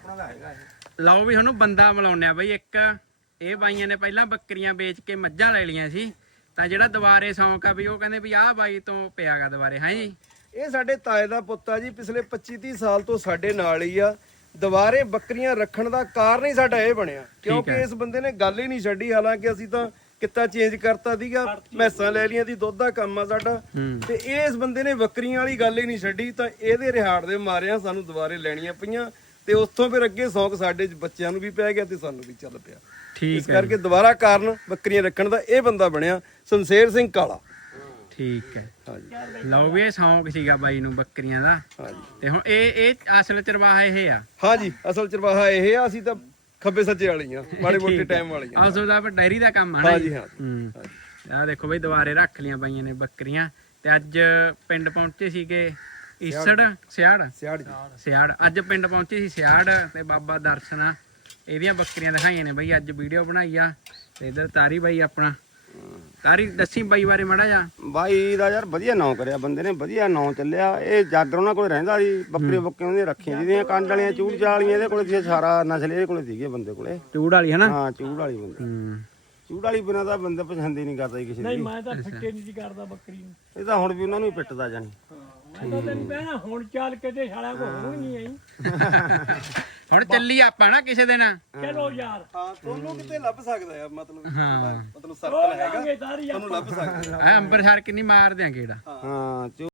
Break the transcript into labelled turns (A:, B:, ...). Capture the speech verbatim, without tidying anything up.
A: ਆਪਣਾ ਦਾ ਹੈਗਾ ਇਹ।
B: ਲਓ ਵੀ ਤੁਹਾਨੂੰ ਬੰਦਾ ਮਿਲਾਉਂਦੇ ਆ ਬਈ ਇੱਕ ਇਹ ਬਾਈਆਂ ਨੇ ਪਹਿਲਾਂ ਬੱਕਰੀਆਂ ਵੇਚ ਕੇ ਮੱਝਾਂ ਲੈ ਲਈਆਂ ਸੀ ਤਾਂ ਜਿਹੜਾ ਦੁਬਾਰੇ ਸ਼ੌਂਕ ਆ ਵੀ ਉਹ ਕਹਿੰਦੇ ਵੀ ਆਹ ਬਾਈ ਤੋਂ ਪਿਆਗਾ ਦੁਬਾਰੇ ਹੈ ਜੀ।
C: ਇਹ ਸਾਡੇ ਤਾਏ ਦਾ ਪੁੱਤ ਆ ਜੀ, ਪਿਛਲੇ ਪੱਚੀ ਤੀਹ ਸਾਲ ਤੋਂ ਸਾਡੇ ਨਾਲ ਹੀ ਆ। ਦੁਬਾਰੇ ਬੱਕਰੀਆਂ ਰੱਖਣ ਦਾ ਕਾਰਨ ਹੀ ਸਾਡਾ ਇਹ ਬਣਿਆ ਕਿਉਂਕਿ ਇਸ ਬੰਦੇ ਨੇ ਗੱਲ ਹੀ ਨਹੀਂ ਛੱਡੀ। ਹਾਲਾਂਕਿ ਅਸੀਂ ਤਾਂ ਕਿੱਤਾ ਚੇਂਜ ਕਰਤਾ ਸੀਗਾ, ਮੈਸਾਂ ਲੈ ਲੀਆਂ ਦੀ, ਦੁੱਧ ਦਾ ਕੰਮ ਆ ਸਾਡਾ, ਤੇ ਇਸ ਬੰਦੇ ਨੇ ਬੱਕਰੀਆਂ ਵਾਲੀ ਗੱਲ ਹੀ ਨਹੀਂ ਛੱਡੀ। ਤਾਂ ਇਹਦੇ ਰਿਹਾੜ ਦੇ ਮਾਰਿਆਂ ਸਾਨੂੰ ਦੁਬਾਰੇ ਲੈਣੀਆਂ ਪਈਆਂ ਤੇ ਉੱਥੋਂ ਫਿਰ ਅੱਗੇ ਸ਼ੌਂਕ ਸਾਡੇ ਬੱਚਿਆਂ ਨੂੰ ਵੀ ਪੈ ਗਿਆ ਤੇ ਸਾਨੂੰ ਵੀ ਚੱਲ ਪਿਆ। ਇਸ ਕਰਕੇ ਦੁਬਾਰਾ ਕਾਰਨ ਬੱਕਰੀਆਂ ਰੱਖਣ ਦਾ ਇਹ ਬੰਦਾ ਬਣਿਆ ਸ਼ਮਸ਼ੇਰ ਸਿੰਘ ਕਾਲਾ।
B: ਠੀਕ ਹੈ
C: ਹਾਂਜੀ।
B: ਲਓ ਵੀ ਇਹ ਸ਼ੌਂਕ ਸੀਗਾ ਬਾਈ ਨੂੰ ਬੱਕਰੀਆਂ ਦਾ।
C: ਹਾਂਜੀ
B: ਤੇ ਹੁਣ ਇਹ ਇਹ ਅਸਲ ਚਰਵਾਹਾ ਇਹ ਆ।
C: ਹਾਂਜੀ, ਅਸਲ ਚਰਵਾਹਾ ਇਹ ਆ। ਅਸੀਂ ਤਾਂ ਖੱਬੇ ਸੱਜੇ ਵਾਲੀਆਂ, ਮਾੜੇ ਮੋਟੇ ਟਾਈਮ ਵਾਲੀਆਂ।
B: ਅਸਲ ਦਾ ਡੈਰੀ ਦਾ ਕੰਮ ਆ ਨਾ।
C: ਹਾਂਜੀ ਹਾਂ।
B: ਹੂੰ ਆ ਦੇਖੋ ਬਈ ਦੁਬਾਰੇ ਰੱਖ ਲੀਆਂ ਬਾਈਆਂ ਨੇ ਬੱਕਰੀਆਂ ਤੇ ਅੱਜ ਪਿੰਡ ਪਹੁੰਚੇ ਸੀਗੇ ਈਸੜ ਸਿਆੜ
C: ਸਿਆੜ ਜੀ।
B: ਸਿਆੜ ਅੱਜ ਪਿੰਡ ਪਹੁੰਚੇ ਸੀ ਸਿਆੜ ਤੇ ਬਾਬਾ ਦਰਸ਼ਨਾ ਇਹਦੀਆਂ ਬੱਕਰੀਆਂ ਦਿਖਾਈਆਂ ਨੇ ਬਈ ਅੱਜ ਵੀਡੀਓ ਬਣਾਈ ਆ। ਤੇ ਇਧਰ ਤਾਰੀ ਬਾਈ ਆਪਣਾ ਤਾਰੀ ਦੱਸੀ ਬਾਈ ਬਾਰੇ ਮਾੜਾ ਜਾ।
A: ਬਾਈ ਦਾ ਯਾਰ ਵਧੀਆ ਨਾਂ ਕਰਿਆ ਬੰਦੇ ਨੇ, ਵਧੀਆ ਨਾਂ ਚੱਲਿਆ। ਇਹ ਜਾਗਰ ਉਹਨਾਂ ਕੋਲ ਰਹਿੰਦਾ ਸੀ, ਬੱਕਰੀ ਬੱਕਰੀਆਂ ਉਹਦੀਆਂ ਰੱਖੀਆਂ ਜਿਹਦੀਆਂ ਕੰਡ ਵਾਲੀਆਂ ਚੂੜ ਚਾਲੀਆਂ ਇਹਦੇ ਕੋਲੇ ਸੀ, ਸਾਰਾ ਨਸਲ ਇਹਦੇ ਕੋਲੇ ਸੀਗੇ ਬੰਦੇ ਕੋਲੇ।
B: ਚੂੜ ਵਾਲੀ ਹਨਾ।
A: ਹਾਂ ਚੂੜ ਵਾਲੀ ਬੰਦੇ।
B: ਹੂੰ
A: ਚੂੜ ਵਾਲੀ ਬਿਨਾਂ ਤਾਂ ਬੰਦਾ ਪਸੰਦ ਹੀ ਨਹੀਂ ਕਰਦਾ ਜੀ ਕਿਸੇ ਦੀ।
D: ਨਹੀਂ ਮੈਂ ਤਾਂ ਫਿੱਟੇ ਨਹੀਂ ਕਰਦਾ ਬੱਕਰੀ ਨੂੰ।
A: ਇਹ ਤਾਂ ਹੁਣ ਵੀ ਉਹਨਾਂ ਨੂੰ ਹੀ ਪਿੱਟਦਾ ਜਾਣੀ।
D: ਮੈਂ ਤਾਂ ਤੈਨੂੰ ਕਹਿਣਾ ਹੁਣ ਚੱਲ ਕੇ ਤੇ ਸਾਲਾ ਕੋ ਹੋਣੀ ਆਈ।
B: ਹੁਣ ਚੱਲੀ ਆਪਾਂ ਨਾ ਕਿਸੇ ਦਿਨ।
D: ਚਲੋ ਯਾਰ
C: ਹਾਂ, ਤੁਹਾਨੂੰ ਕਿਤੇ ਲੱਭ ਸਕਦਾ ਆ, ਮਤਲਬ
B: ਹਾਂ
C: ਮਤਲਬ ਸਰਕਲ ਹੈਗਾ,
D: ਲਾਂਗੇ ਤਾਰੀ
C: ਤੁਹਾਨੂੰ ਲੱਭ ਸਕਦਾ।
B: ਆ ਅੰਬਰਸਰ ਕਿੰਨੀ ਮਾਰਦੇ ਆ ਗੇੜਾ।
A: ਹਾਂ